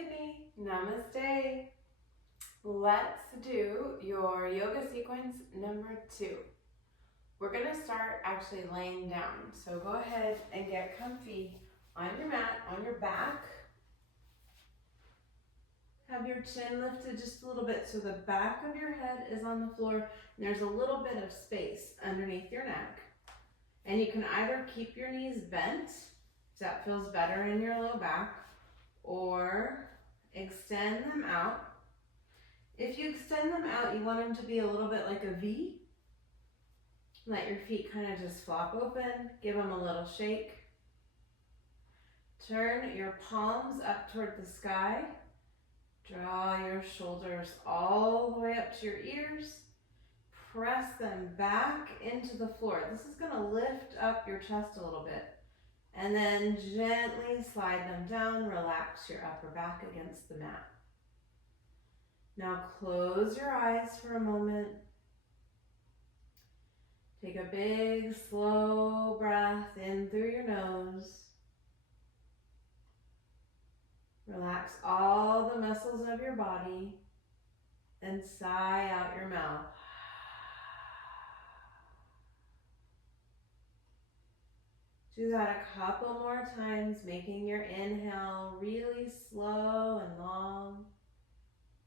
Sydney. Namaste. Let's do your yoga sequence number 2. We're going to start actually laying down. So go ahead and get comfy on your mat, on your back. Have your chin lifted just a little bit so the back of your head is on the floor and there's a little bit of space underneath your neck. And you can either keep your knees bent, if that feels better in your low back, or extend them out. If you extend them out, you want them to be a little bit like a V. Let your feet kind of just flop open, give them a little shake. Turn your palms up toward the sky. Draw your shoulders all the way up to your ears. Press them back into the floor. This is going to lift up your chest a little bit. And then gently slide them down. Relax your upper back against the mat. Now close your eyes for a moment. Take a big, slow breath in through your nose. Relax all the muscles of your body and sigh out your mouth. Do that a couple more times, making your inhale really slow and long,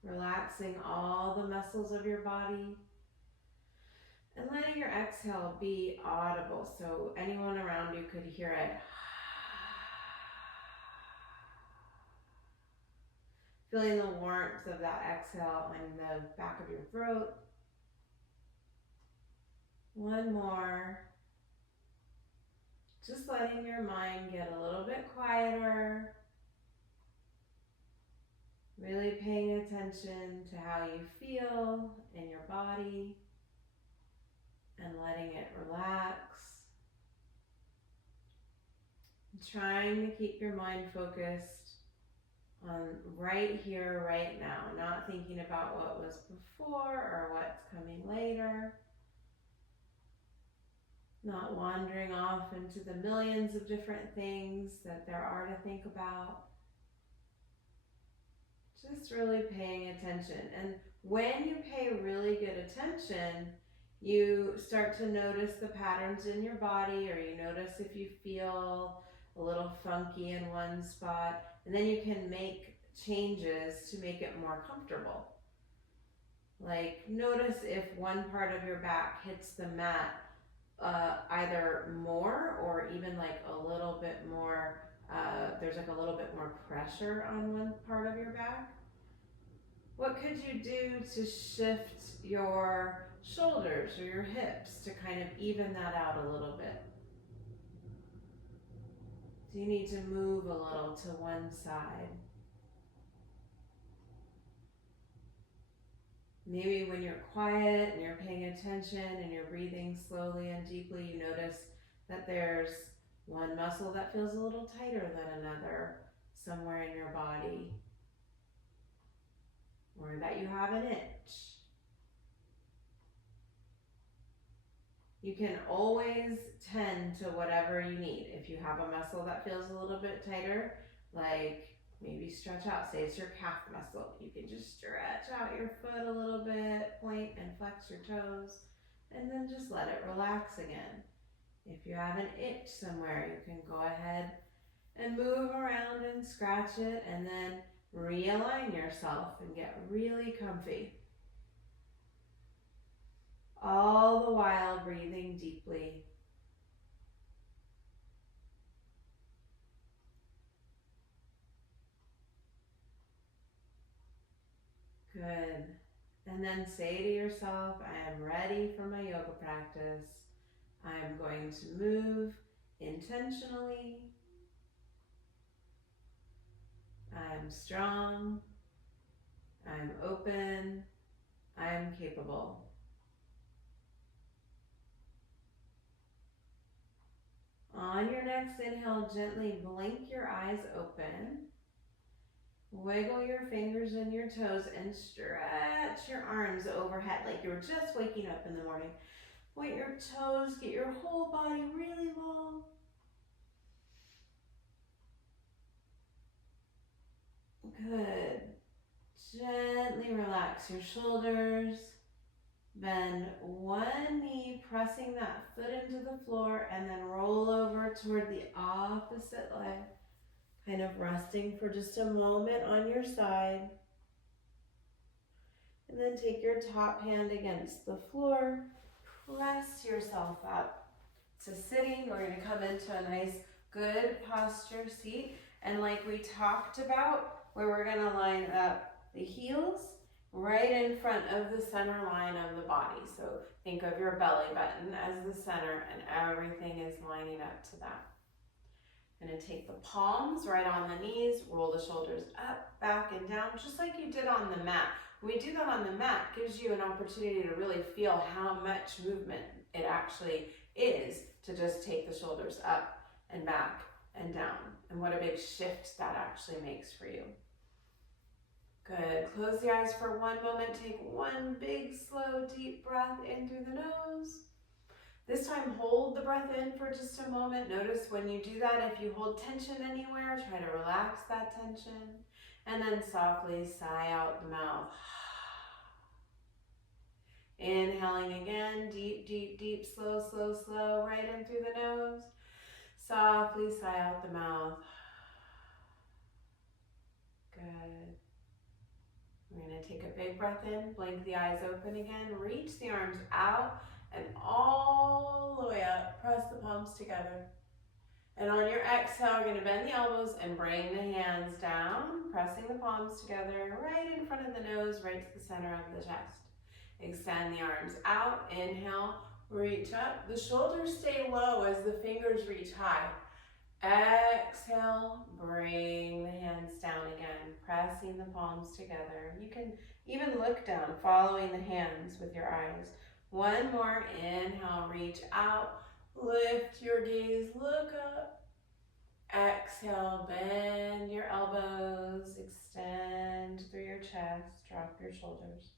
relaxing all the muscles of your body, and letting your exhale be audible so anyone around you could hear it. Feeling the warmth of that exhale on the back of your throat. One more. Just letting your mind get a little bit quieter. Really paying attention to how you feel in your body and letting it relax. Trying to keep your mind focused on right here, right now, not thinking about what was before or what's coming later. Not wandering off into the millions of different things that there are to think about. Just really paying attention. And when you pay really good attention, you start to notice the patterns in your body, or you notice if you feel a little funky in one spot, and then you can make changes to make it more comfortable. Like notice if one part of your back hits the mat either more or even like a little bit more, there's like a little bit more pressure on one part of your back. What could you do to shift your shoulders or your hips to kind of even that out a little bit? Do you need to move a little to one side? Maybe when you're quiet and you're paying attention and you're breathing slowly and deeply, you notice that there's one muscle that feels a little tighter than another somewhere in your body, or that you have an itch. You can always tend to whatever you need. If you have a muscle that feels a little bit tighter, like maybe stretch out, say it's your calf muscle. You can just stretch out your foot a little bit, point and flex your toes, and then just let it relax again. If you have an itch somewhere, you can go ahead and move around and scratch it, and then realign yourself and get really comfy. All the while breathing deeply. Good. And then say to yourself, I am ready for my yoga practice. I am going to move intentionally. I'm strong. I'm open. I'm capable. On your next inhale, gently blink your eyes open. Wiggle your fingers and your toes and stretch your arms overhead like you were just waking up in the morning. Point your toes, get your whole body really long. Good. Gently relax your shoulders. Bend one knee, pressing that foot into the floor, and then roll over toward the opposite leg. Kind of resting for just a moment on your side. And then take your top hand against the floor. Press yourself up to sitting. We're going to come into a nice, good posture seat. And like we talked about, where we're going to line up the heels right in front of the center line of the body. So think of your belly button as the center, and everything is lining up to that. I'm going to take the palms right on the knees, roll the shoulders up, back, and down, just like you did on the mat. When we do that on the mat, it gives you an opportunity to really feel how much movement it actually is to just take the shoulders up and back and down, and what a big shift that actually makes for you. Good. Close the eyes for one moment. Take one big, slow, deep breath in through the nose. This time, hold the breath in for just a moment. Notice when you do that, if you hold tension anywhere, try to relax that tension. And then softly sigh out the mouth. Inhaling again, deep, deep, deep, slow, slow, slow, right in through the nose. Softly sigh out the mouth. Good. We're going to take a big breath in, blink the eyes open again, reach the arms out and all the way up. Press the palms together. And on your exhale, we're going to bend the elbows and bring the hands down, pressing the palms together right in front of the nose, right to the center of the chest. Extend the arms out. Inhale, reach up. The shoulders stay low as the fingers reach high. Exhale, bring the hands down again, pressing the palms together. You can even look down, following the hands with your eyes. One more. Inhale, reach out, lift your gaze, look up. Exhale, bend your elbows, extend through your chest, drop your shoulders.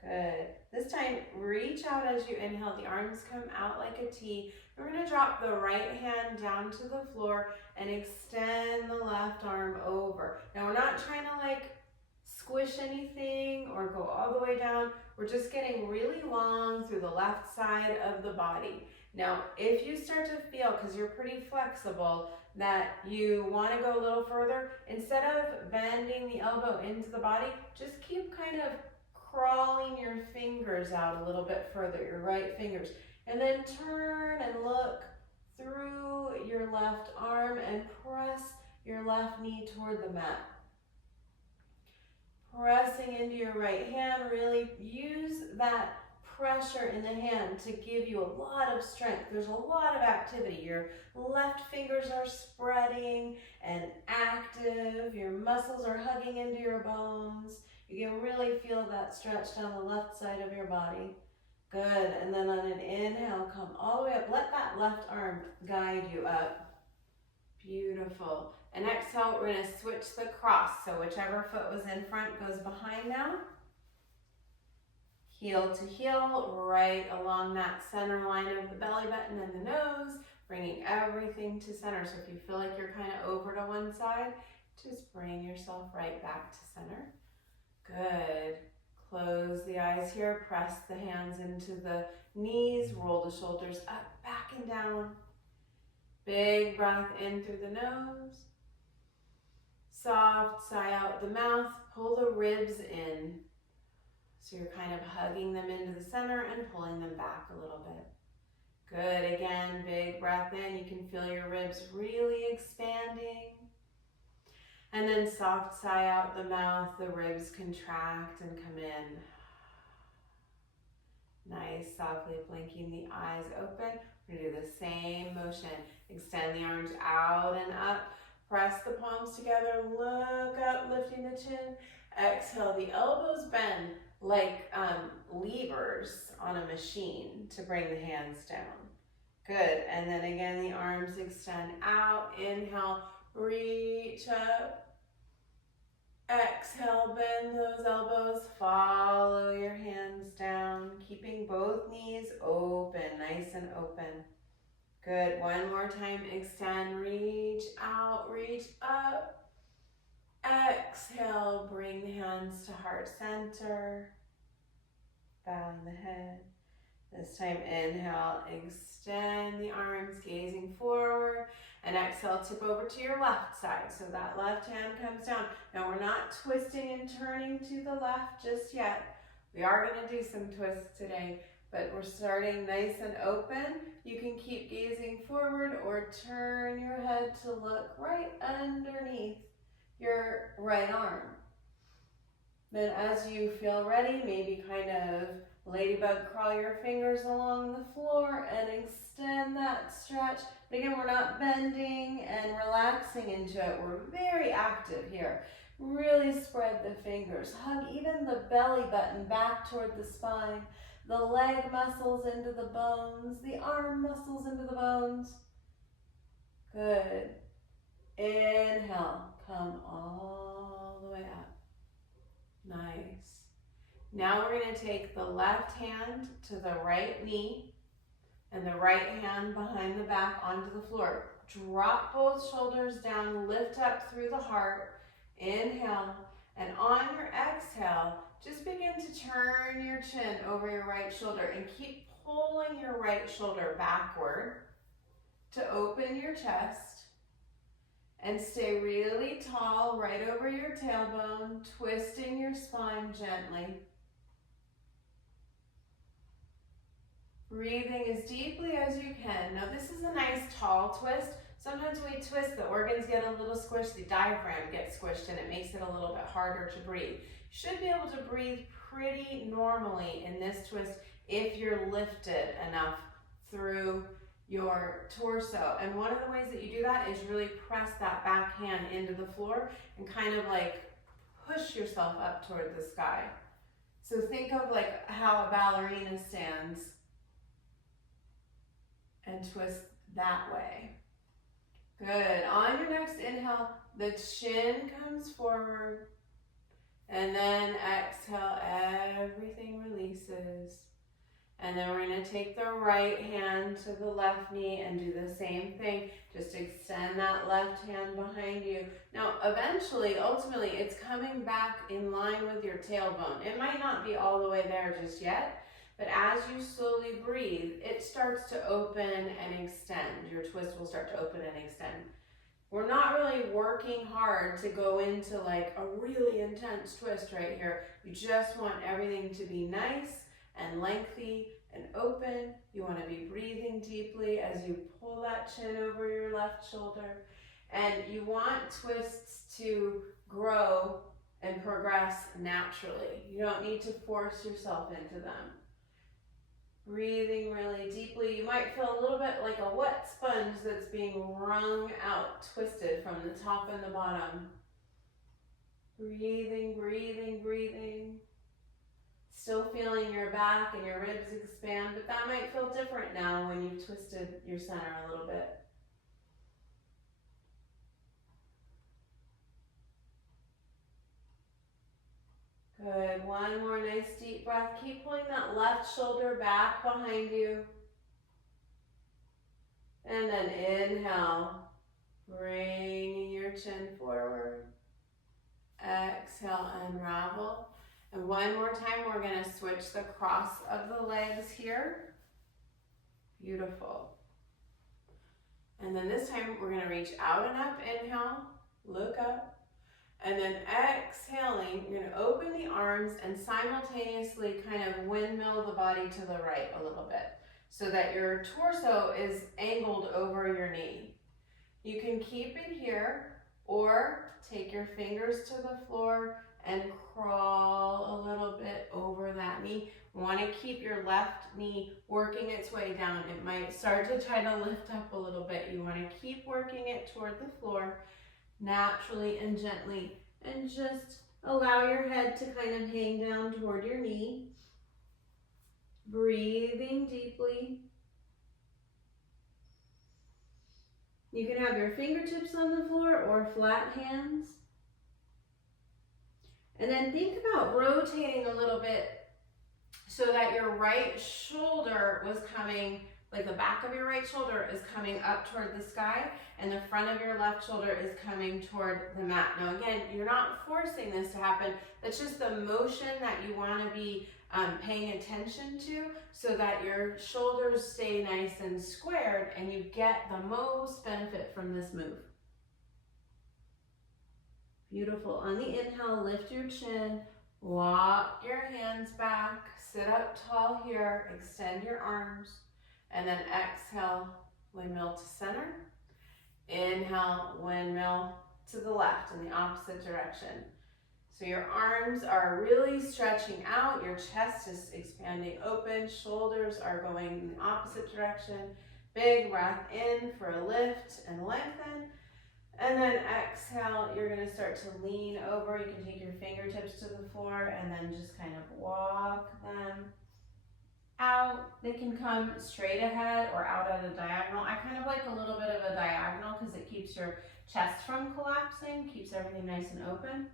Good. This time, reach out as you inhale. The arms come out like a T. We're going to drop the right hand down to the floor and extend the left arm over. Now, we're not trying to like squish anything or go all the way down. We're just getting really long through the left side of the body. Now, if you start to feel, because you're pretty flexible, that you want to go a little further, instead of bending the elbow into the body, just keep kind of crawling your fingers out a little bit further, your right fingers. And then turn and look through your left arm and press your left knee toward the mat. Pressing into your right hand, really use that pressure in the hand to give you a lot of strength. There's a lot of activity. Your left fingers are spreading and active. Your muscles are hugging into your bones. You can really feel that stretch down the left side of your body. Good. And then on an inhale, come all the way up. Let that left arm guide you up. Beautiful. And exhale, we're going to switch the cross. So whichever foot was in front goes behind now. Heel to heel, right along that center line of the belly button and the nose, bringing everything to center. So if you feel like you're kind of over to one side, just bring yourself right back to center. Good. Close the eyes here, press the hands into the knees, roll the shoulders up, back and down. Big breath in through the nose. Soft sigh out the mouth, pull the ribs in. So you're kind of hugging them into the center and pulling them back a little bit. Good, again, big breath in. You can feel your ribs really expanding. And then soft sigh out the mouth, the ribs contract and come in. Nice, softly blinking the eyes open. We're gonna do the same motion. Extend the arms out and up. Press the palms together, look up, lifting the chin. Exhale, the elbows bend like levers on a machine to bring the hands down. Good, and then again, the arms extend out. Inhale, reach up. Exhale, bend those elbows, follow your hands down, keeping both knees open, nice and open. Good, one more time, extend, reach out, reach up. Exhale, bring the hands to heart center, bowing the head. This time, inhale, extend the arms, gazing forward, and exhale, tip over to your left side. So that left hand comes down. Now we're not twisting and turning to the left just yet. We are gonna do some twists today, but we're starting nice and open. You can keep gazing forward or turn your head to look right underneath your right arm. Then as you feel ready, maybe kind of ladybug crawl your fingers along the floor and extend that stretch. But again, we're not bending and relaxing into it. We're very active here. Really spread the fingers. Hug even the belly button back toward the spine. The leg muscles into the bones. The arm muscles into the bones. Good. Inhale. Come all the way up. Nice. Now we're going to take the left hand to the right knee and the right hand behind the back onto the floor. Drop both shoulders down, lift up through the heart. Inhale, and on your exhale, just begin to turn your chin over your right shoulder and keep pulling your right shoulder backward to open your chest. And stay really tall right over your tailbone, twisting your spine gently. Breathing as deeply as you can. Now this is a nice tall twist. Sometimes when we twist, the organs get a little squished, the diaphragm gets squished, and it makes it a little bit harder to breathe. You should be able to breathe pretty normally in this twist if you're lifted enough through your torso. And one of the ways that you do that is really press that back hand into the floor and kind of like push yourself up toward the sky. So think of like how a ballerina stands and twist that way. Good. On your next inhale, the chin comes forward, and then exhale, everything releases. And then we're going to take the right hand to the left knee and do the same thing. Just extend that left hand behind you. Now, eventually, ultimately, it's coming back in line with your tailbone. It might not be all the way there just yet, but as you slowly breathe, it starts to open and extend. Your twist will start to open and extend. We're not really working hard to go into like a really intense twist right here. You just want everything to be nice and lengthy and open. You want to be breathing deeply as you pull that chin over your left shoulder. And you want twists to grow and progress naturally. You don't need to force yourself into them. Breathing really deeply. You might feel a little bit like a wet sponge that's being wrung out, twisted from the top and the bottom. Breathing, breathing, breathing. Still feeling your back and your ribs expand, but that might feel different now when you've twisted your center a little bit. Good. One more nice deep breath. Keep pulling that left shoulder back behind you. And then inhale, bringing your chin forward. Exhale, unravel. And one more time, we're going to switch the cross of the legs here. Beautiful. And then this time, we're going to reach out and up. Inhale, look up. And then exhaling, you're going to open the arms and simultaneously kind of windmill the body to the right a little bit so that your torso is angled over your knee. You can keep it here or take your fingers to the floor and crawl a little bit over that knee. You want to keep your left knee working its way down. It might start to try to lift up a little bit. You want to keep working it toward the floor naturally and gently, and just allow your head to kind of hang down toward your knee. Breathing deeply. You can have your fingertips on the floor or flat hands. And then think about rotating a little bit so that your right shoulder was coming like the back of your right shoulder is coming up toward the sky and the front of your left shoulder is coming toward the mat. Now again, you're not forcing this to happen. That's just the motion that you want to be paying attention to so that your shoulders stay nice and squared and you get the most benefit from this move. Beautiful. On the inhale, lift your chin, walk your hands back, sit up tall here, extend your arms, and then exhale, windmill to center. Inhale, windmill to the left in the opposite direction. So your arms are really stretching out, your chest is expanding open, shoulders are going in the opposite direction. Big breath in for a lift and lengthen. And then exhale, you're gonna start to lean over. You can take your fingertips to the floor and then just kind of walk them out. They can come straight ahead or out at a diagonal. I kind of like a little bit of a diagonal because it keeps your chest from collapsing, keeps everything nice and open.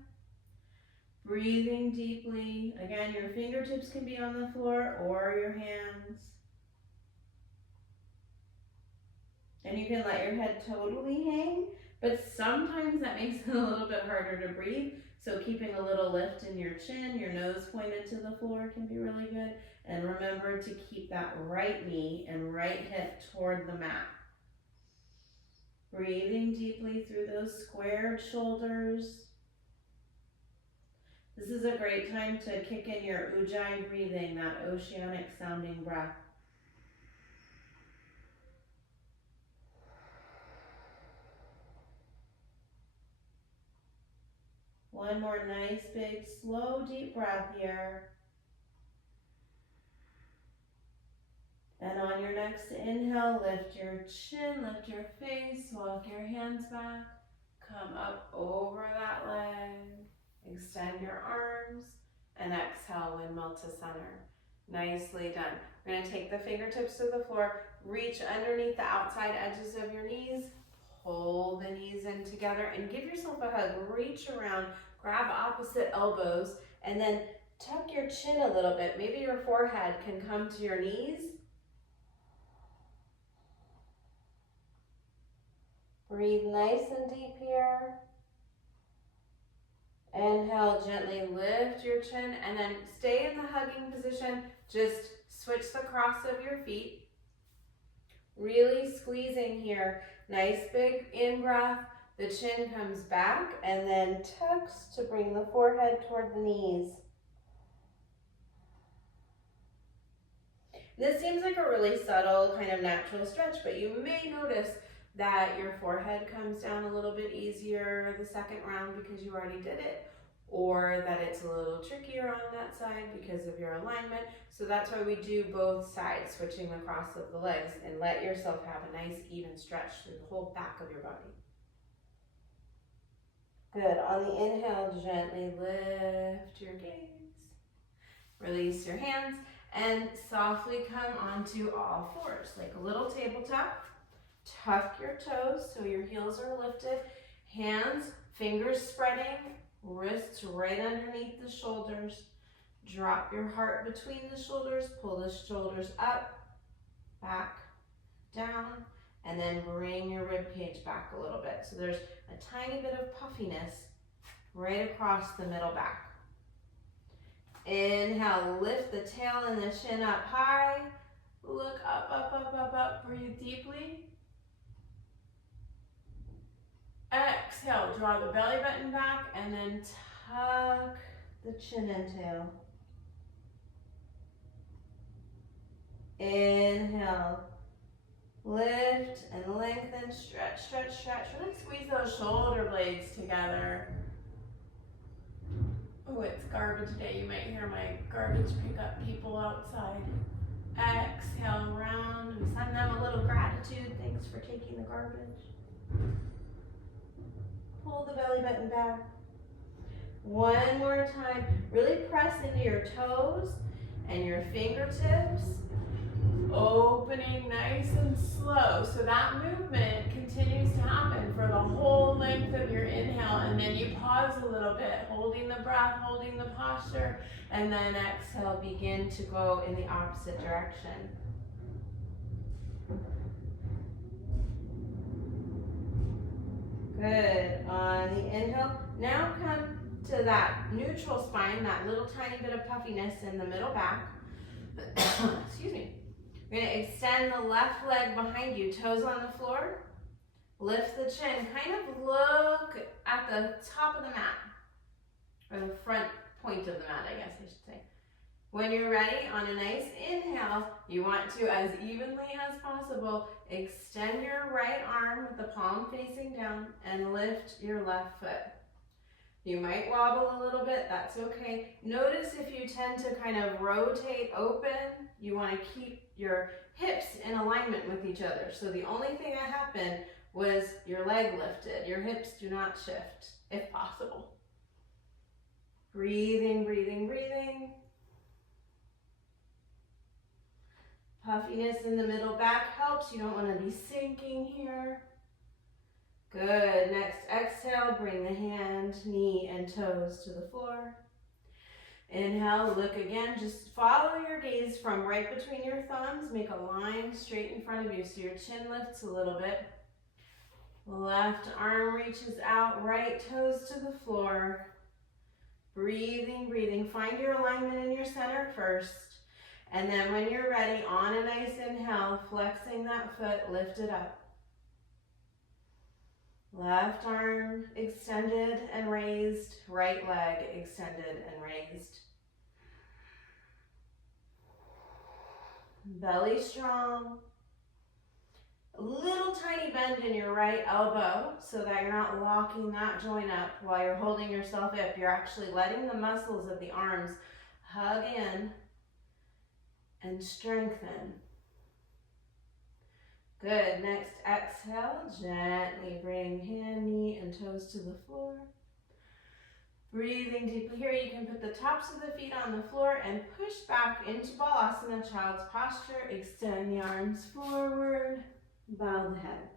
Breathing deeply. Again, your fingertips can be on the floor or your hands. And you can let your head totally hang, but sometimes that makes it a little bit harder to breathe. So keeping a little lift in your chin, your nose pointed to the floor can be really good. And remember to keep that right knee and right hip toward the mat. Breathing deeply through those squared shoulders. This is a great time to kick in your ujjayi breathing, that oceanic sounding breath. One more nice, big, slow, deep breath here. And on your next inhale, lift your chin, lift your face, walk your hands back, come up over that leg. Extend your arms and exhale, windmill to center. Nicely done. We're going to take the fingertips to the floor, reach underneath the outside edges of your knees, pull the knees in together and give yourself a hug. Reach around, grab opposite elbows, and then tuck your chin a little bit. Maybe your forehead can come to your knees. Breathe nice and deep here. Inhale, gently lift your chin and then stay in the hugging position. Just switch the cross of your feet. Really squeezing here. Nice big in-breath. The chin comes back and then tucks to bring the forehead toward the knees. This seems like a really subtle kind of natural stretch, but you may notice that your forehead comes down a little bit easier the second round because you already did it, or that it's a little trickier on that side because of your alignment. So that's why we do both sides, switching the cross of the legs, and let yourself have a nice even stretch through the whole back of your body. Good. On the inhale, gently lift your gaze. Release your hands and softly come onto all fours, like a little tabletop. Tuck your toes so your heels are lifted. Hands, fingers spreading, wrists right underneath the shoulders. Drop your heart between the shoulders. Pull the shoulders up, back, down, and then bring your rib cage back a little bit. So there's a tiny bit of puffiness right across the middle back. Inhale, lift the tail and the chin up high. Look up, up, up, up, up. Breathe deeply. Exhale, draw the belly button back and then tuck the chin and tail. Inhale, lift and lengthen, stretch, stretch, stretch. Really squeeze those shoulder blades together. Oh, it's garbage day. You might hear my garbage pickup people outside. Exhale, round. We send them a little gratitude. Thanks for taking the garbage. Pull the belly button back. One more time. Really press into your toes and your fingertips. Opening nice and slow. So that movement continues to happen for the whole length of your inhale, and then you pause a little bit, holding the breath, holding the posture, and then exhale, begin to go in the opposite direction. Good. On the inhale, now come to that neutral spine, that little tiny bit of puffiness in the middle back. Excuse me. We're going to extend the left leg behind you, toes on the floor. Lift the chin. Kind of look at the top of the mat, or the front point of the mat, I guess I should say. When you're ready, on a nice inhale, you want to, as evenly as possible, extend your right arm with the palm facing down and lift your left foot. You might wobble a little bit, that's okay. Notice if you tend to kind of rotate open, you want to keep your hips in alignment with each other. So the only thing that happened was your leg lifted. Your hips do not shift, if possible. Breathing, breathing, breathing. Puffiness in the middle back helps. You don't want to be sinking here. Good. Next, exhale, bring the hand, knee, and toes to the floor. Inhale, look again. Just follow your gaze from right between your thumbs. Make a line straight in front of you so your chin lifts a little bit. Left arm reaches out, right toes to the floor. Breathing, breathing. Find your alignment in your center first. And then when you're ready, on a nice inhale, flexing that foot, lift it up. Left arm extended and raised, right leg extended and raised. Belly strong. A little tiny bend in your right elbow so that you're not locking that joint up while you're holding yourself up. You're actually letting the muscles of the arms hug in and strengthen. Good. Next, exhale. Gently bring hand, knee, and toes to the floor. Breathing deeply here. You can put the tops of the feet on the floor and push back into Balasana, child's posture. Extend the arms forward. Bow the head.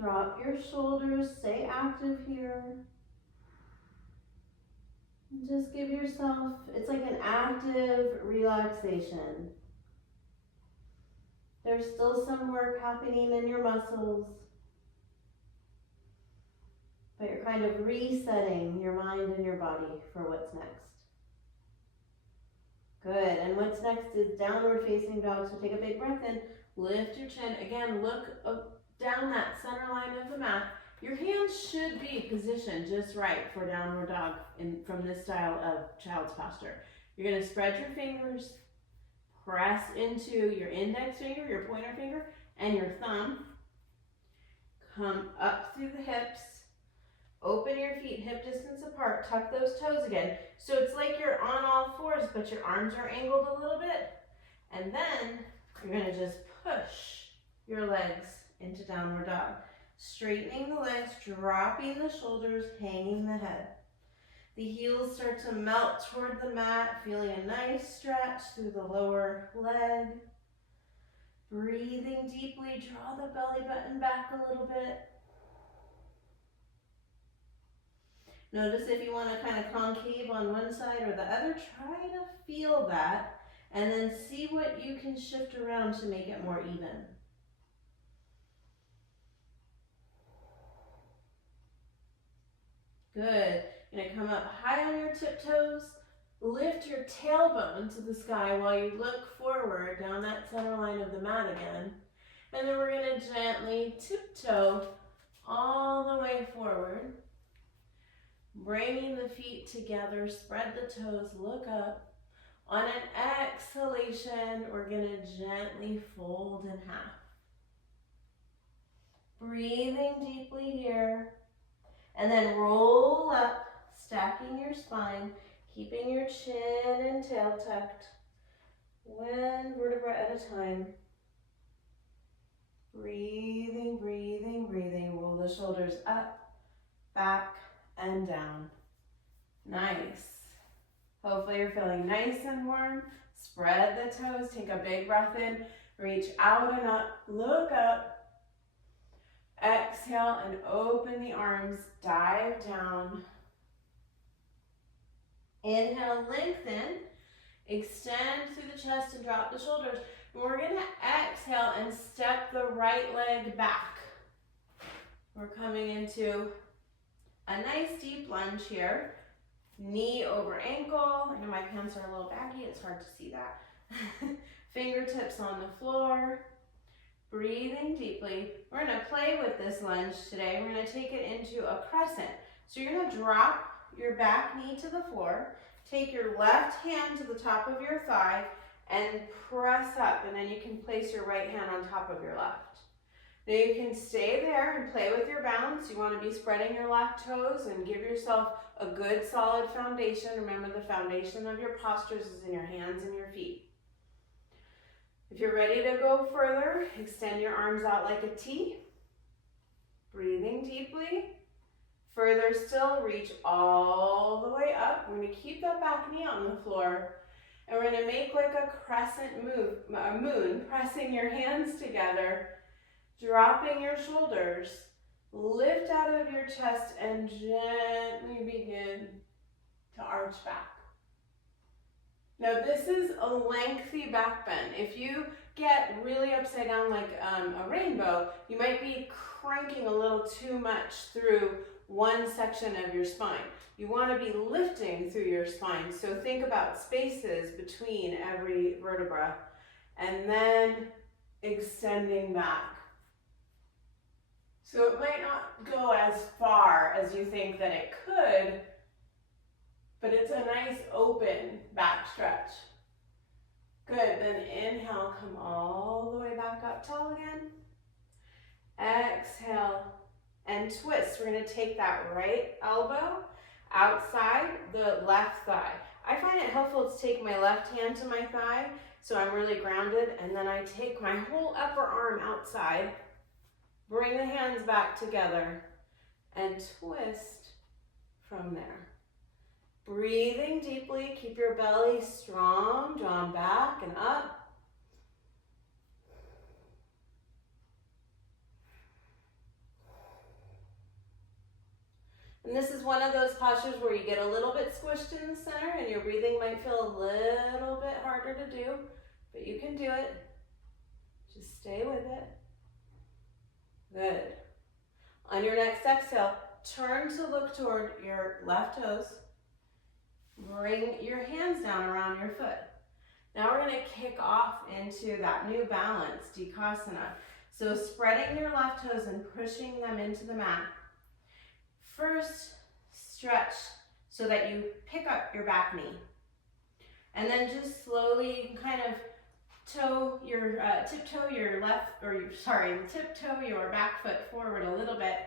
Drop your shoulders, stay active here. And just give yourself, it's like an active relaxation. There's still some work happening in your muscles, but you're kind of resetting your mind and your body for what's next. Good, and what's next is downward facing dog, so take a big breath in, lift your chin. Again, look down that center line of the mat. Your hands should be positioned just right for downward dog from this style of child's posture. You're going to spread your fingers, press into your index finger, your pointer finger, and your thumb. Come up through the hips. Open your feet hip distance apart. Tuck those toes again. So it's like you're on all fours, but your arms are angled a little bit. And then you're going to just push your legs into downward dog. Straightening the legs, dropping the shoulders, hanging the head. The heels start to melt toward the mat, feeling a nice stretch through the lower leg. Breathing deeply, draw the belly button back a little bit. Notice if you want to kind of concave on one side or the other, try to feel that and then see what you can shift around to make it more even. Good. You're going to come up high on your tiptoes. Lift your tailbone to the sky while you look forward down that center line of the mat again. And then we're going to gently tiptoe all the way forward. Bringing the feet together, spread the toes, look up. On an exhalation, we're going to gently fold in half. Breathing deeply here. And then roll up, stacking your spine, keeping your chin and tail tucked, one vertebra at a time. Breathing, breathing, breathing. Roll the shoulders up, back, and down. Nice. Hopefully you're feeling nice and warm. Spread the toes, take a big breath in, reach out and up, look up. Exhale and open the arms, dive down. Inhale, lengthen. Extend through the chest and drop the shoulders. And we're going to exhale and step the right leg back. We're coming into a nice deep lunge here. Knee over ankle. I know my pants are a little baggy. It's hard to see that. Fingertips on the floor. Breathing deeply. We're going to play with this lunge today. We're going to take it into a crescent. So you're going to drop your back knee to the floor. Take your left hand to the top of your thigh and press up. And then you can place your right hand on top of your left. Now you can stay there and play with your balance. You want to be spreading your left toes and give yourself a good solid foundation. Remember, the foundation of your postures is in your hands and your feet. If you're ready to go further, extend your arms out like a T. Breathing deeply. Further still, reach all the way up. We're going to keep that back knee on the floor. And we're going to make like a crescent moon, pressing your hands together, dropping your shoulders. Lift out of your chest and gently begin to arch back. Now this is a lengthy back bend. If you get really upside down like a rainbow, you might be cranking a little too much through one section of your spine. You want to be lifting through your spine. So think about spaces between every vertebra and then extending back. So it might not go as far as you think that it could, but it's a nice open back stretch. Good, then inhale, come all the way back up tall again. Exhale and twist. We're going to take that right elbow outside the left thigh. I find it helpful to take my left hand to my thigh so I'm really grounded, and then I take my whole upper arm outside, bring the hands back together, and twist from there. Breathing deeply, keep your belly strong, drawn back and up. And this is one of those postures where you get a little bit squished in the center and your breathing might feel a little bit harder to do, but you can do it. Just stay with it. Good. On your next exhale, turn to look toward your left toes. Bring your hands down around your foot. Now we're going to kick off into that new balance, Dikasana. So spreading your left toes and pushing them into the mat. First, stretch so that you pick up your back knee. And then just slowly kind of tiptoe your back foot forward a little bit.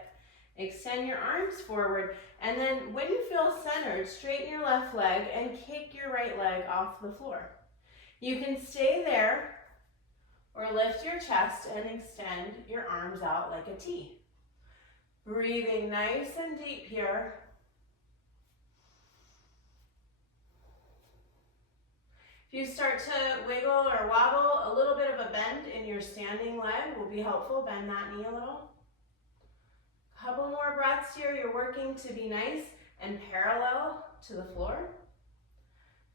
Extend your arms forward, and then when you feel centered, straighten your left leg and kick your right leg off the floor. You can stay there or lift your chest and extend your arms out like a T. Breathing nice and deep here. If you start to wiggle or wobble, a little bit of a bend in your standing leg will be helpful. Bend that knee a little. Couple more breaths here. You're working to be nice and parallel to the floor.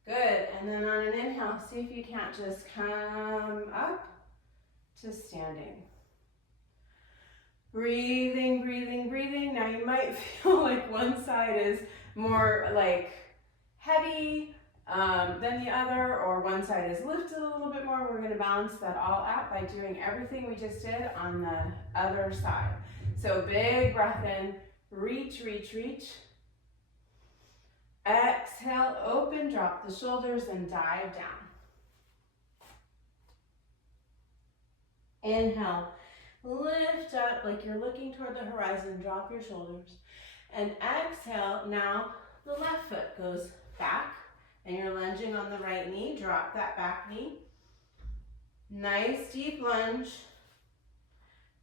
Good. And then on an inhale, see if you can't just come up to standing. Breathing, breathing, breathing. Now you might feel like one side is more like heavy than the other, or one side is lifted a little bit more. We're going to balance that all out by doing everything we just did on the other side. So big breath in, reach, reach, reach. Exhale, open, drop the shoulders and dive down. Inhale, lift up like you're looking toward the horizon, drop your shoulders. And exhale, now the left foot goes back and you're lunging on the right knee, drop that back knee. Nice deep lunge.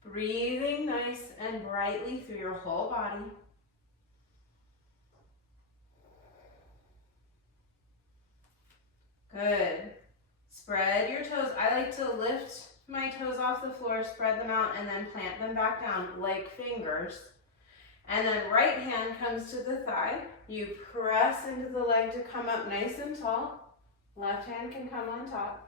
Breathing nice and brightly through your whole body. Good. Spread your toes. I like to lift my toes off the floor, spread them out, and then plant them back down like fingers. And then right hand comes to the thigh. You press into the leg to come up nice and tall. Left hand can come on top.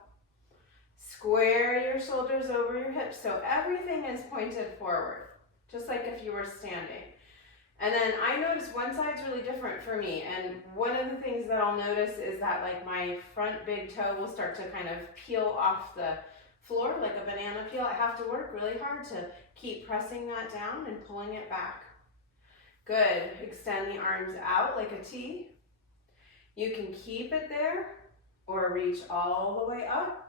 Square your shoulders over your hips so everything is pointed forward, just like if you were standing. And then I notice one side's really different for me, and one of the things that I'll notice is that like my front big toe will start to kind of peel off the floor like a banana peel. I have to work really hard to keep pressing that down and pulling it back. Good. Extend the arms out like a T. You can keep it there or reach all the way up,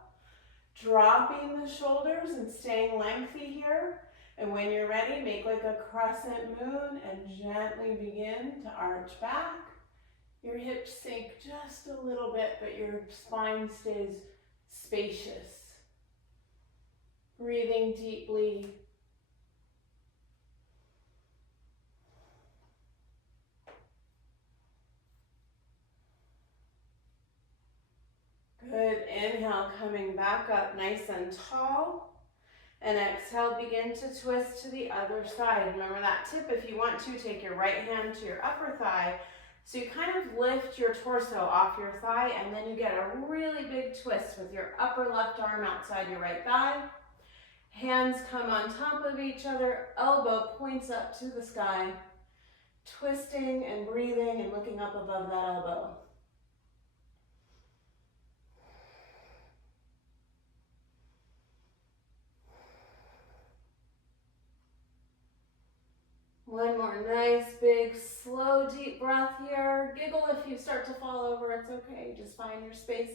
dropping the shoulders and staying lengthy here. And when you're ready, make like a crescent moon and gently begin to arch back. Your hips sink just a little bit, but your spine stays spacious. Breathing deeply. Good. Inhale, coming back up nice and tall. And exhale, begin to twist to the other side. Remember that tip, if you want to, take your right hand to your upper thigh. So you kind of lift your torso off your thigh, and then you get a really big twist with your upper left arm outside your right thigh. Hands come on top of each other, elbow points up to the sky. Twisting and breathing and looking up above that elbow. One more nice, big, slow, deep breath here. Giggle if you start to fall over, it's okay. Just find your space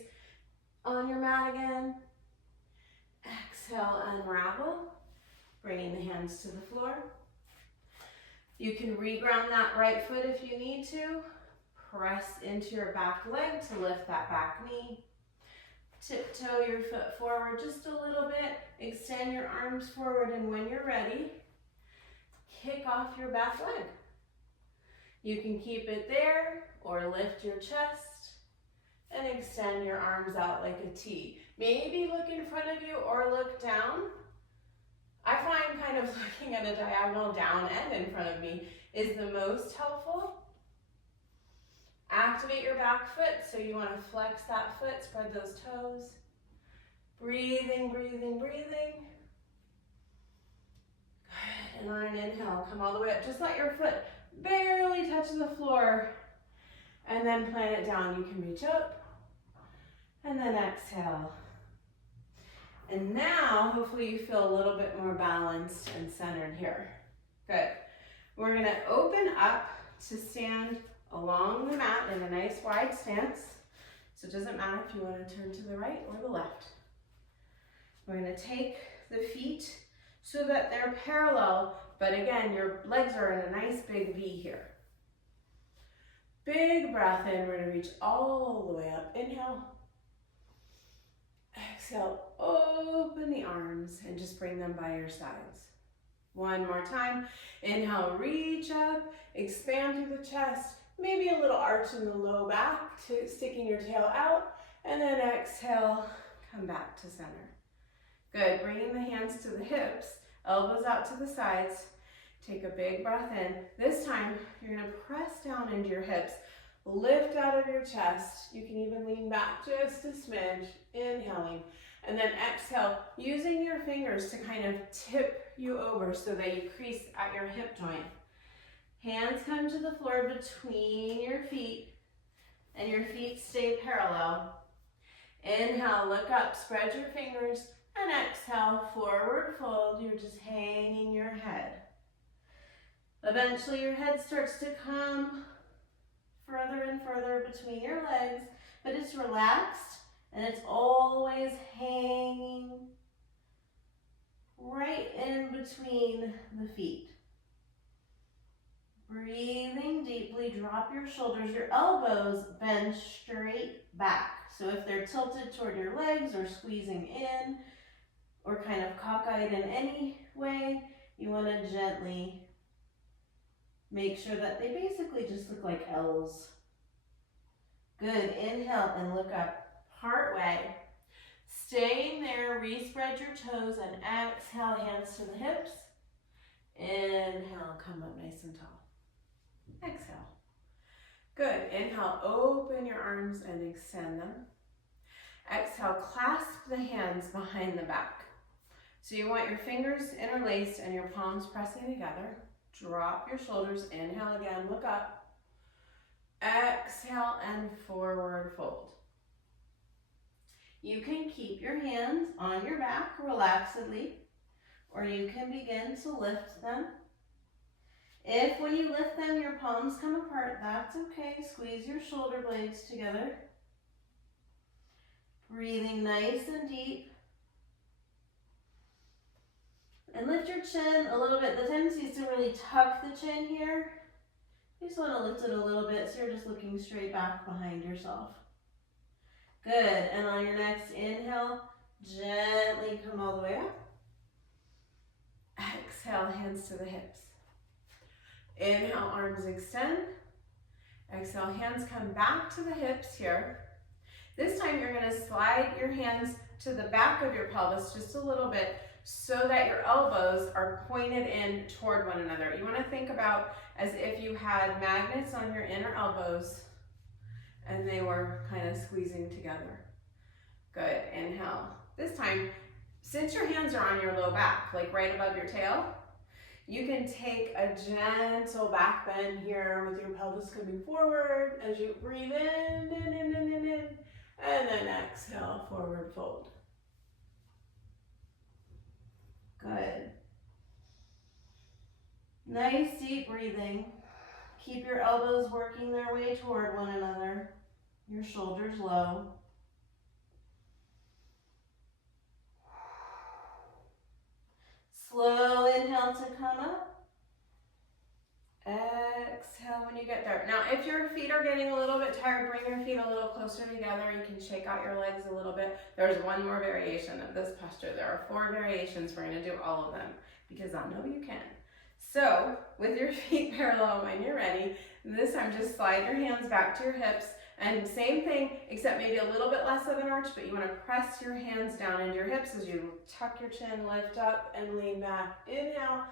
on your mat again. Exhale, unravel, bringing the hands to the floor. You can reground that right foot if you need to. Press into your back leg to lift that back knee. Tiptoe your foot forward just a little bit. Extend your arms forward, and when you're ready, kick off your back leg. You can keep it there or lift your chest and extend your arms out like a T. Maybe look in front of you or look down. I find kind of looking at a diagonal down and in front of me is the most helpful. Activate your back foot, so you want to flex that foot, spread those toes. Breathing, breathing, breathing. Good, and on an inhale, come all the way up. Just let your foot barely touch the floor, and then plant it down. You can reach up, and then exhale. And now, hopefully you feel a little bit more balanced and centered here. Good. We're gonna open up to stand along the mat in a nice wide stance. So it doesn't matter if you want to turn to the right or the left. We're gonna take the feet so that they're parallel, but again, your legs are in a nice big V here. Big breath in, we're gonna reach all the way up. Inhale. Exhale, open the arms and just bring them by your sides. One more time. Inhale, reach up, expand through the chest, maybe a little arch in the low back, sticking your tail out, and then exhale, come back to center. Good, bringing the hands to the hips, elbows out to the sides. Take a big breath in. This time, you're gonna press down into your hips, lift out of your chest. You can even lean back just a smidge, inhaling. And then exhale, using your fingers to kind of tip you over so that you crease at your hip joint. Hands come to the floor between your feet, and your feet stay parallel. Inhale, look up, spread your fingers, and exhale, forward fold. You're just hanging your head. Eventually, your head starts to come further and further between your legs, but it's relaxed and it's always hanging right in between the feet. Breathing deeply, drop your shoulders, your elbows bend straight back. So if they're tilted toward your legs or squeezing in or kind of cockeyed in any way, you want to gently make sure that they basically just look like L's. Good, inhale and look up part way. Staying there, re-spread your toes and exhale, hands to the hips. Inhale, come up nice and tall. Exhale. Good. Inhale, open your arms and extend them. Exhale, clasp the hands behind the back. So you want your fingers interlaced and your palms pressing together. Drop your shoulders. Inhale again, look up. Exhale and forward fold. You can keep your hands on your back relaxedly, or you can begin to lift them. If when you lift them, your palms come apart, that's okay. Squeeze your shoulder blades together. Breathing nice and deep. And lift your chin a little bit. The tendency is to really tuck the chin here. You just want to lift it a little bit so you're just looking straight back behind yourself. Good. And on your next inhale, gently come all the way up. Exhale, hands to the hips. Inhale, arms extend. Exhale, hands come back to the hips here. This time you're going to slide your hands to the back of your pelvis just a little bit so that your elbows are pointed in toward one another. You want to think about as if you had magnets on your inner elbows and they were kind of squeezing together. Good. Inhale. This time, since your hands are on your low back, like right above your tail, you can take a gentle back bend here with your pelvis coming forward as you breathe in, and then exhale, forward fold. Good. Nice deep breathing. Keep your elbows working their way toward one another. Your shoulders low. Slow inhale to come up. Exhale when you get there. Now, if your feet are getting a little bit tired, bring your feet a little closer together. You can shake out your legs a little bit. There's one more variation of this posture. There are 4 variations. We're going to do all of them because I know you can. So, with your feet parallel when you're ready, this time just slide your hands back to your hips. And same thing, except maybe a little bit less of an arch, but you want to press your hands down into your hips as you tuck your chin, lift up, and lean back. Inhale.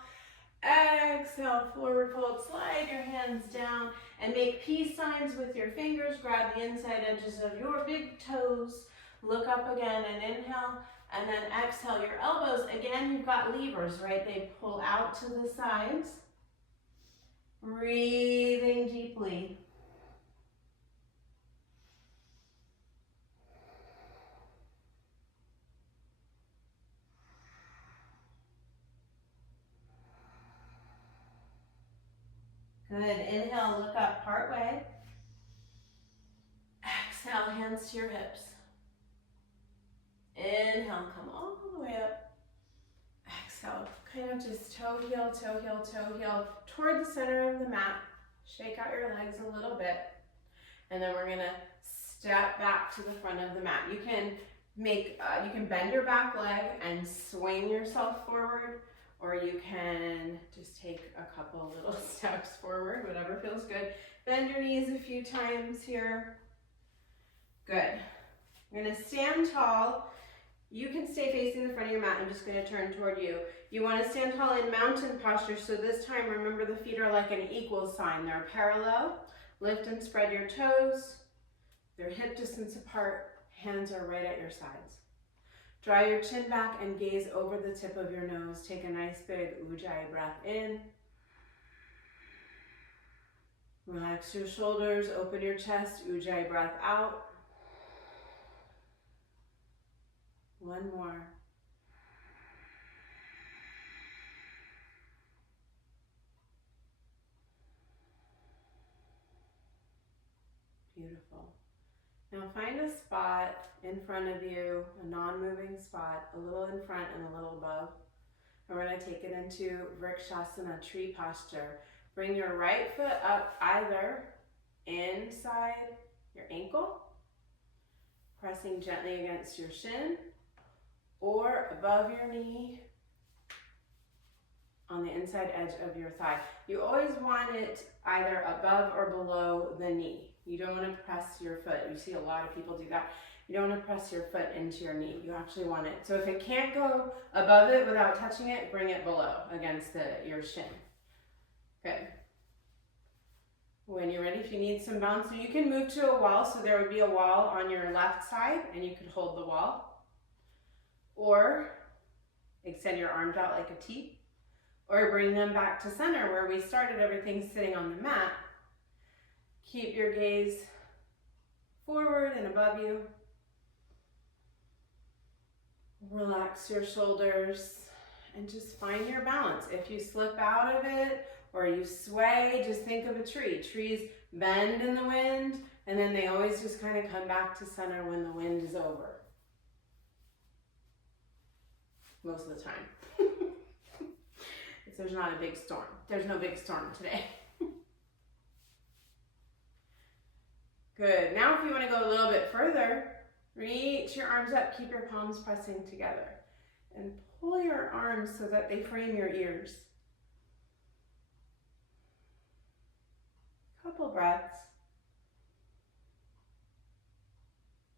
Exhale, forward fold, slide your hands down and make peace signs with your fingers. Grab the inside edges of your big toes. Look up again and inhale, and then exhale. Your elbows, again, you've got levers, right? They pull out to the sides. Breathing deeply. Good. Inhale, look up part way. Exhale, hands to your hips. Inhale, come all the way up. Exhale, kind of just toe heel, toe heel, toe heel toward the center of the mat. Shake out your legs a little bit. And then we're gonna step back to the front of the mat. You can you can bend your back leg and swing yourself forward, or you can just take a couple little steps forward, whatever feels good. Bend your knees a few times here. Good. You're gonna stand tall. You can stay facing the front of your mat. I'm just gonna turn toward you. You wanna stand tall in mountain posture, so this time remember the feet are like an equal sign. They're parallel. Lift and spread your toes. They're hip distance apart. Hands are right at your sides. Draw your chin back and gaze over the tip of your nose. Take a nice big Ujjayi breath in. Relax your shoulders, open your chest, Ujjayi breath out. One more. Beautiful. Now find a spot in front of you, a non-moving spot, a little in front and a little above. And we're going to take it into Vrikshasana, tree posture. Bring your right foot up either inside your ankle, pressing gently against your shin, or above your knee on the inside edge of your thigh. You always want it either above or below the knee. You don't want to press your foot. You see a lot of people do that. You don't want to press your foot into your knee. You actually want it. So if it can't go above it without touching it, bring it below against your shin. Good. When you're ready, if you need some balance, so you can move to a wall, so there would be a wall on your left side and you could hold the wall. Or extend your arms out like a T. Or bring them back to center where we started, everything sitting on the mat. Keep your gaze forward and above you. Relax your shoulders and just find your balance. If you slip out of it or you sway, just think of a tree. Trees bend in the wind and then they always just kind of come back to center when the wind is over. Most of the time. If there's not a big storm. There's no big storm today. Good. Now if you want to go a little bit further, reach your arms up, keep your palms pressing together. And pull your arms so that they frame your ears. Couple breaths.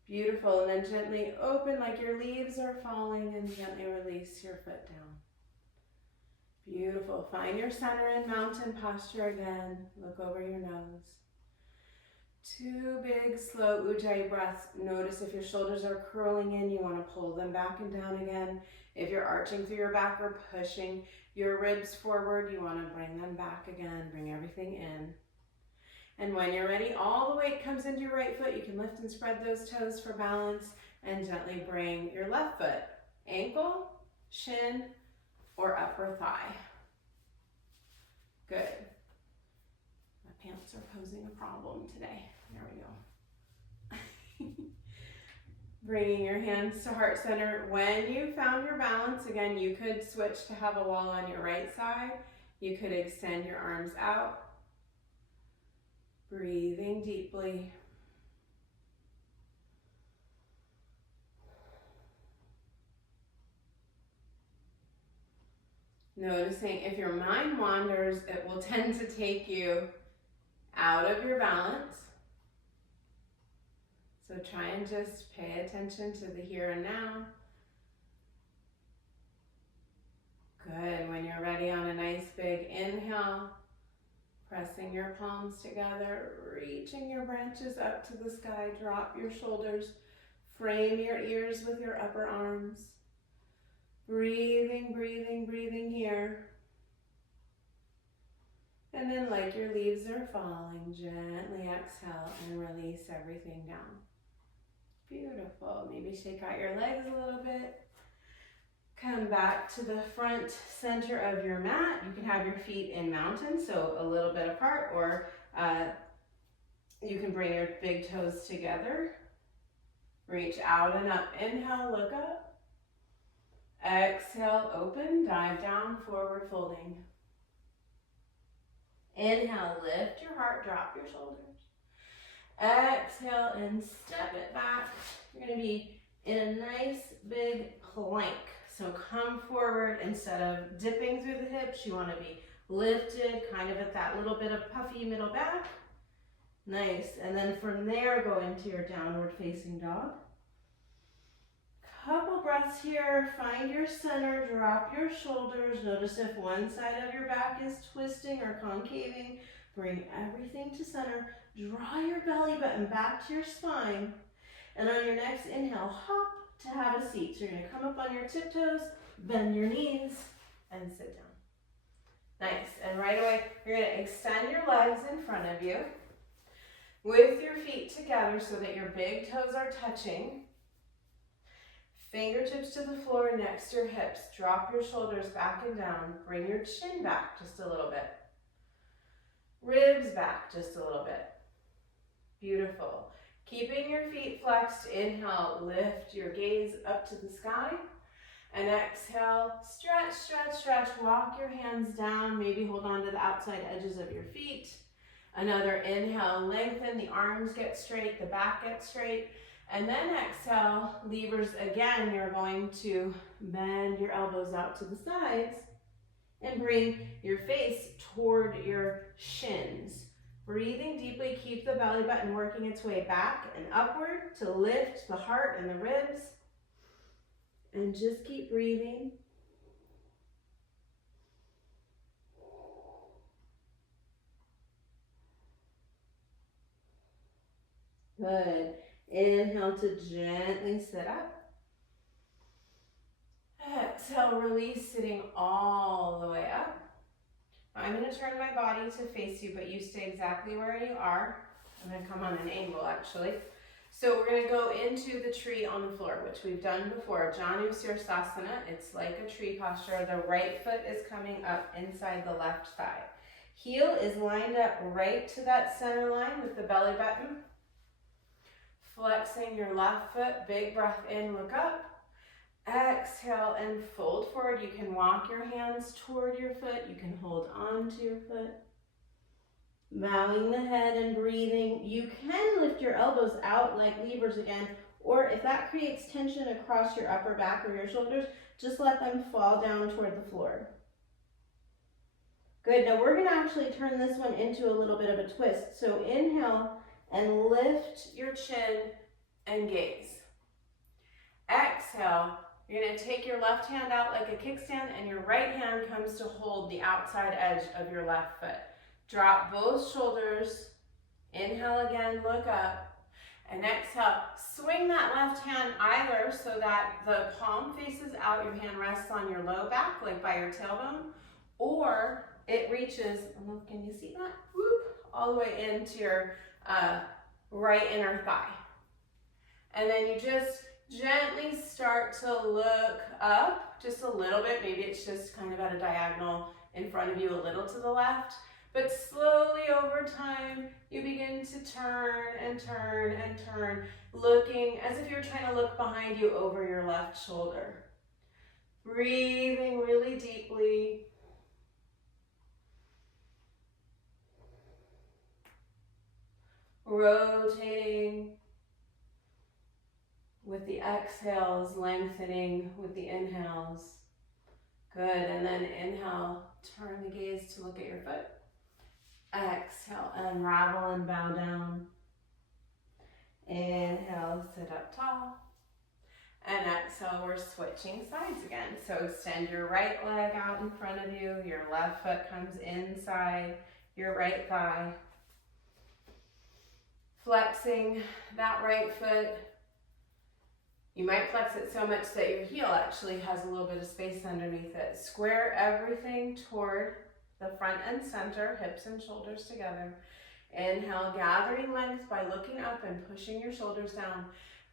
Beautiful. And then gently open like your leaves are falling and gently release your foot down. Beautiful. Find your center in mountain posture again. Look over your nose. 2 big, slow Ujjayi breaths. Notice if your shoulders are curling in, you want to pull them back and down again. If you're arching through your back or pushing your ribs forward, you want to bring them back again. Bring everything in. And when you're ready, all the weight comes into your right foot. You can lift and spread those toes for balance and gently bring your left foot, ankle, shin, or upper thigh. Good. My pants are posing a problem today. There we go. Bringing your hands to heart center. When you found your balance, again, you could switch to have a wall on your right side. You could extend your arms out. Breathing deeply. Noticing if your mind wanders, it will tend to take you out of your balance. So try and just pay attention to the here and now. Good. When you're ready on a nice big inhale, pressing your palms together, reaching your branches up to the sky, drop your shoulders, frame your ears with your upper arms. Breathing, breathing, breathing here. And then like your leaves are falling, gently exhale and release everything down. Beautiful. Maybe shake out your legs a little bit. Come back to the front center of your mat. You can have your feet in mountain, so a little bit apart, or you can bring your big toes together. Reach out and up. Inhale, look up. Exhale, open, dive down, forward folding. Inhale, lift your heart, drop your shoulders. Exhale and step it back. You're going to be in a nice big plank. So come forward. Instead of dipping through the hips, you want to be lifted, kind of at that little bit of puffy middle back. Nice. And then from there, go into your downward facing dog. Couple breaths here. Find your center, drop your shoulders. Notice if one side of your back is twisting or concaving. Bring everything to center. Draw your belly button back to your spine. And on your next inhale, hop to have a seat. So you're going to come up on your tiptoes, bend your knees, and sit down. Nice. And right away, you're going to extend your legs in front of you with your feet together so that your big toes are touching. Fingertips to the floor next to your hips. Drop your shoulders back and down. Bring your chin back just a little bit. Ribs back just a little bit. Beautiful. Keeping your feet flexed. Inhale, lift your gaze up to the sky. And exhale, stretch, stretch, stretch. Walk your hands down. Maybe hold on to the outside edges of your feet. Another inhale, lengthen. The arms get straight, the back gets straight. And then exhale, levers again. You're going to bend your elbows out to the sides and bring your face toward your shins. Breathing deeply, keep the belly button working its way back and upward to lift the heart and the ribs. And just keep breathing. Good. Inhale to gently sit up. Exhale, release, sitting all the way up. I'm going to turn my body to face you, but you stay exactly where you are. I'm going to come on an angle, actually. So we're going to go into the tree on the floor, which we've done before. Janu Sirsasana. It's like a tree posture. The right foot is coming up inside the left thigh. Heel is lined up right to that center line with the belly button. Flexing your left foot, big breath in, look up. Exhale and fold forward. You can walk your hands toward your foot. You can hold on to your foot. Bowing the head and breathing. You can lift your elbows out like levers again, or if that creates tension across your upper back or your shoulders, just let them fall down toward the floor. Good. Now we're going to actually turn this one into a little bit of a twist. So inhale and lift your chin and gaze. Exhale. You're going to take your left hand out like a kickstand, and your right hand comes to hold the outside edge of your left foot. Drop both shoulders. Inhale again, look up. And exhale, swing that left hand either so that the palm faces out, your hand rests on your low back, like by your tailbone, or it reaches, can you see that? Whoop, all the way into your right inner thigh. And then you just gently start to look up just a little bit. Maybe it's just kind of at a diagonal in front of you, a little to the left. But slowly over time, you begin to turn and turn and turn, looking as if you're trying to look behind you over your left shoulder. Breathing really deeply. Rotating with the exhales, lengthening with the inhales. Good, and then inhale, turn the gaze to look at your foot. Exhale, unravel and bow down. Inhale, sit up tall. And exhale, we're switching sides again. So extend your right leg out in front of you. Your left foot comes inside your right thigh. Flexing that right foot. You might flex it so much that your heel actually has a little bit of space underneath it. Square everything toward the front and center, hips and shoulders together. Inhale, gathering length by looking up and pushing your shoulders down.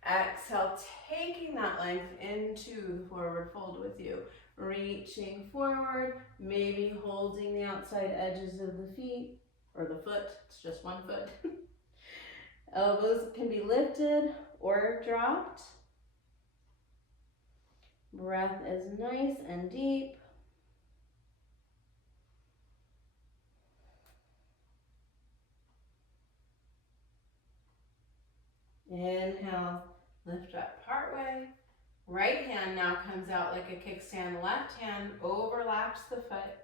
Exhale, taking that length into the forward fold with you. Reaching forward, maybe holding the outside edges of the feet or the foot. It's just one foot. Elbows can be lifted or dropped. Breath is nice and deep. Inhale, lift up partway. Right hand now comes out like a kickstand. Left hand overlaps the foot.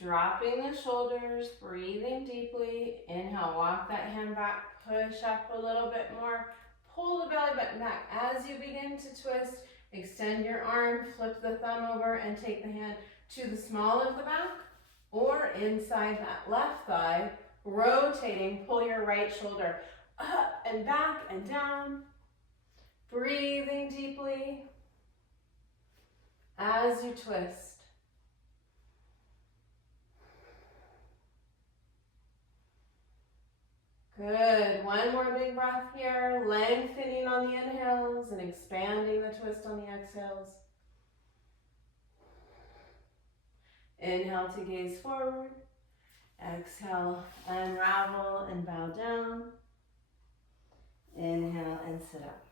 Dropping the shoulders, breathing deeply. Inhale, walk that hand back, push up a little bit more. Pull the belly button back. As you begin to twist, extend your arm, flip the thumb over, and take the hand to the small of the back or inside that left thigh. Rotating, pull your right shoulder up and back and down. Breathing deeply as you twist. Good. One more big breath here. Lengthening on the inhales and expanding the twist on the exhales. Inhale to gaze forward. Exhale, unravel and bow down. Inhale and sit up.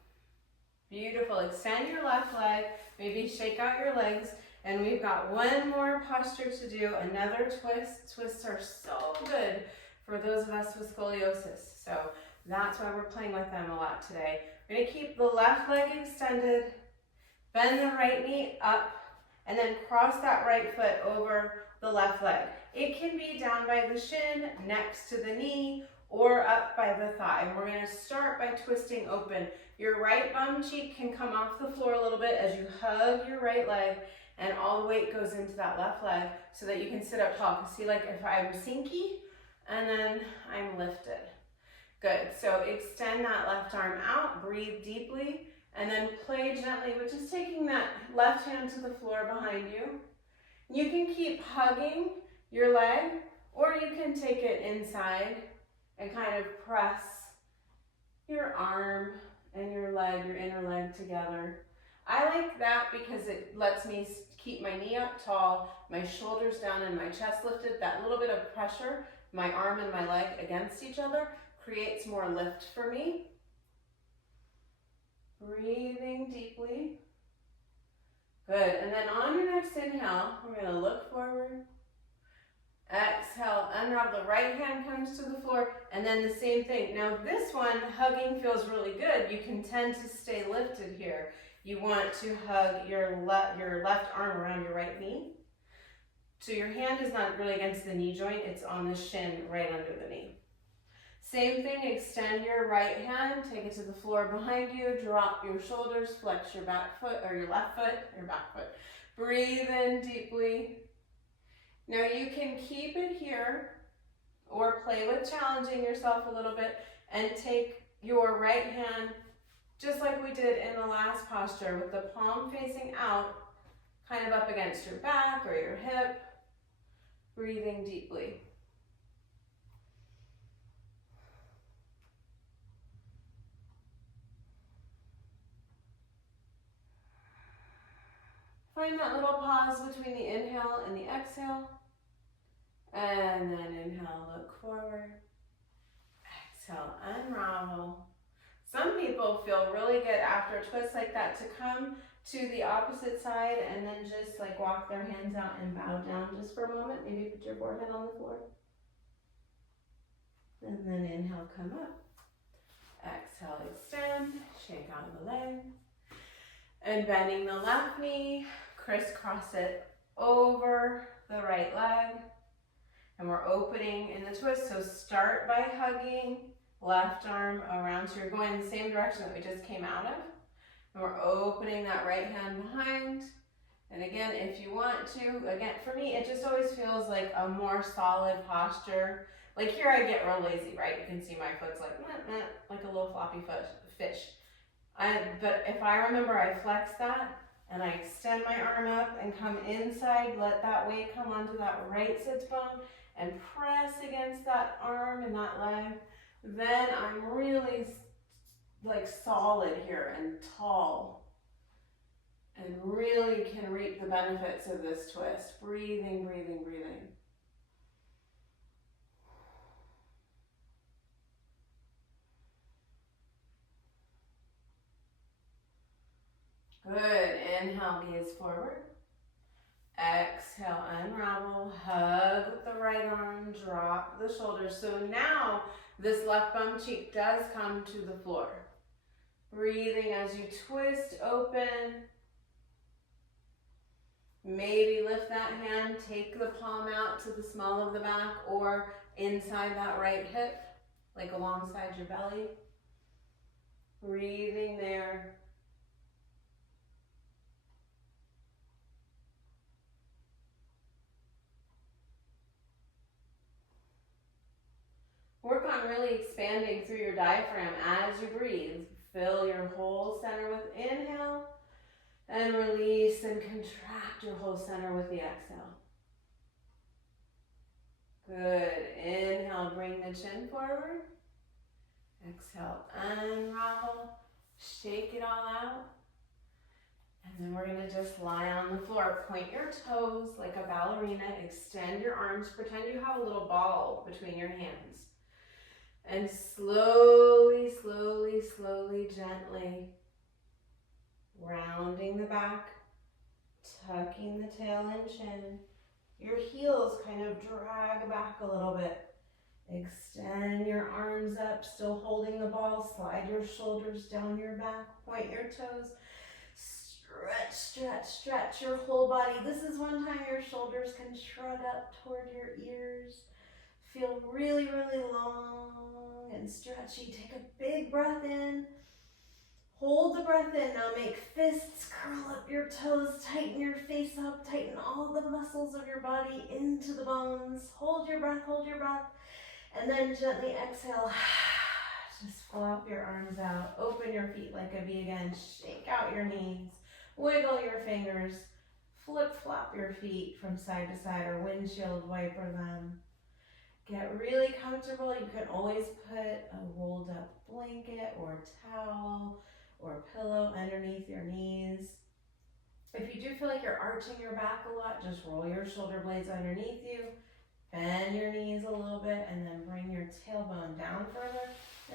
Beautiful. Extend your left leg. Maybe shake out your legs. And we've got one more posture to do. Another twist. Twists are so good for those of us with scoliosis. So that's why we're playing with them a lot today. We're going to keep the left leg extended. Bend the right knee up. And then cross that right foot over the left leg. It can be down by the shin, next to the knee, or up by the thigh. And we're going to start by twisting open. Your right bum cheek can come off the floor a little bit as you hug your right leg, and all the weight goes into that left leg so that you can sit up tall. See, like if I'm sinky and then I'm lifted. Good. So extend that left arm out, breathe deeply, and then play gently, which is taking that left hand to the floor behind you. You can keep hugging your leg, or you can take it inside and kind of press your arm and your leg, your inner leg together. I like that because it lets me keep my knee up tall, my shoulders down and my chest lifted. That little bit of pressure, my arm and my leg against each other, creates more lift for me. Breathing deeply. Good. And then on your next inhale, we're going to look forward. Exhale, unravel. The right hand comes to the floor, and then the same thing. Now this one, hugging feels really good. You can tend to stay lifted here. You want to hug your left arm around your right knee. So your hand is not really against the knee joint, it's on the shin right under the knee. Same thing, extend your right hand, take it to the floor behind you, drop your shoulders, flex your back foot, or your left foot, your back foot. Breathe in deeply. Now you can keep it here, or play with challenging yourself a little bit, and take your right hand, just like we did in the last posture, with the palm facing out, kind of up against your back or your hip, breathing deeply. Find that little pause between the inhale and the exhale. And then inhale, look forward. Exhale, unravel. Some people feel really good after a twist like that to come to the opposite side and then just like walk their hands out and bow down just for a moment. Maybe put your forehead on the floor. And then inhale, come up. Exhale, extend, shake out the leg. And bending the left knee, crisscross it over the right leg. And we're opening in the twist, so start by hugging left arm around, so you're going the same direction that we just came out of. And we're opening that right hand behind. And again, if you want to, again, for me, it just always feels like a more solid posture. Like here I get real lazy, right? You can see my foot's like, meh, meh, like a little floppy fish. But if I remember, I flex that and I extend my arm up and come inside, let that weight come onto that right sits bone and press against that arm and that leg. Then I'm really like solid here and tall and really can reap the benefits of this twist. Breathing, breathing, breathing. Good. Inhale, gaze forward. Exhale, unravel. Hug with the right arm. Drop the shoulders. So now this left bum cheek does come to the floor. Breathing as you twist open. Maybe lift that hand. Take the palm out to the small of the back or inside that right hip, like alongside your belly. Breathing there. Work on really expanding through your diaphragm as you breathe. Fill your whole center with inhale and release and contract your whole center with the exhale. Good. Inhale, bring the chin forward. Exhale, unravel, shake it all out. And then we're gonna just lie on the floor. Point your toes like a ballerina. Extend your arms. Pretend you have a little ball between your hands. And slowly, slowly, slowly, gently, rounding the back, tucking the tail and chin. Your heels kind of drag back a little bit. Extend your arms up, still holding the ball. Slide your shoulders down your back. Point your toes. Stretch, stretch, stretch your whole body. This is one time your shoulders can shrug up toward your ears. Feel really, really long and stretchy. Take a big breath in. Hold the breath in. Now make fists, curl up your toes, tighten your face up, tighten all the muscles of your body into the bones. Hold your breath, and then gently exhale. Just flop your arms out. Open your feet like a V again. Shake out your knees. Wiggle your fingers. Flip flop your feet from side to side or windshield wiper them. Get really comfortable. You can always put a rolled up blanket or towel or pillow underneath your knees. If you do feel like you're arching your back a lot, just roll your shoulder blades underneath you. Bend your knees a little bit and then bring your tailbone down further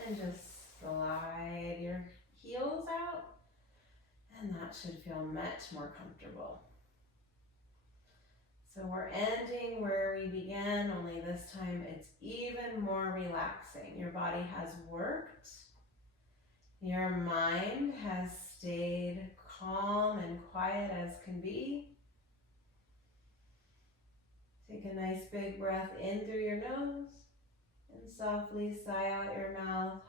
and just slide your heels out. And that should feel much more comfortable. So we're ending where we began, only this time it's even more relaxing. Your body has worked. Your mind has stayed calm and quiet as can be. Take a nice big breath in through your nose and softly sigh out your mouth.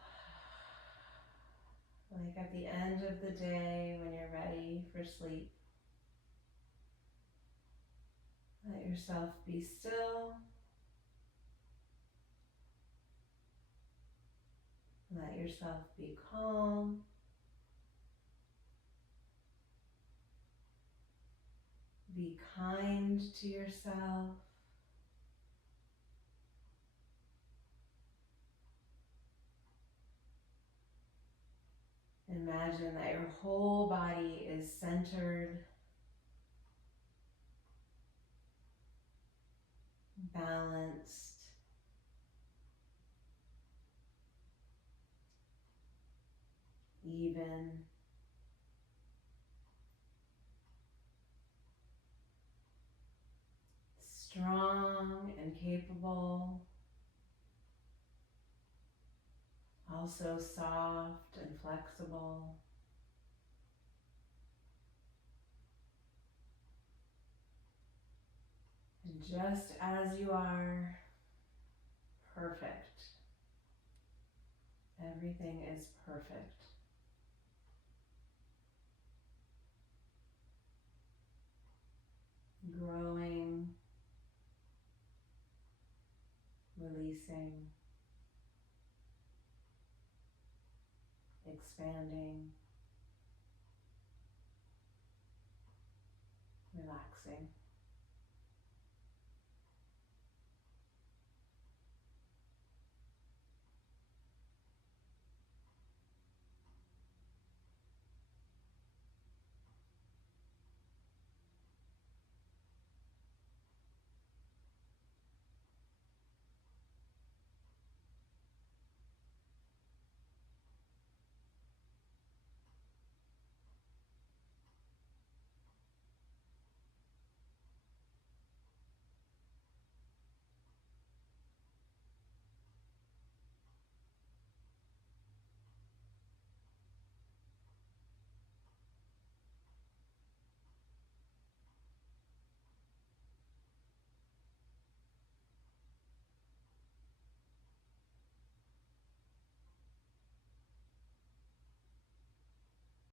Like at the end of the day when you're ready for sleep. Let yourself be still. Let yourself be calm. Be kind to yourself. Imagine that your whole body is centered, balanced, even. Strong and capable. Also soft and flexible. And just as you are, perfect. Everything is perfect. Growing, releasing, expanding, relaxing.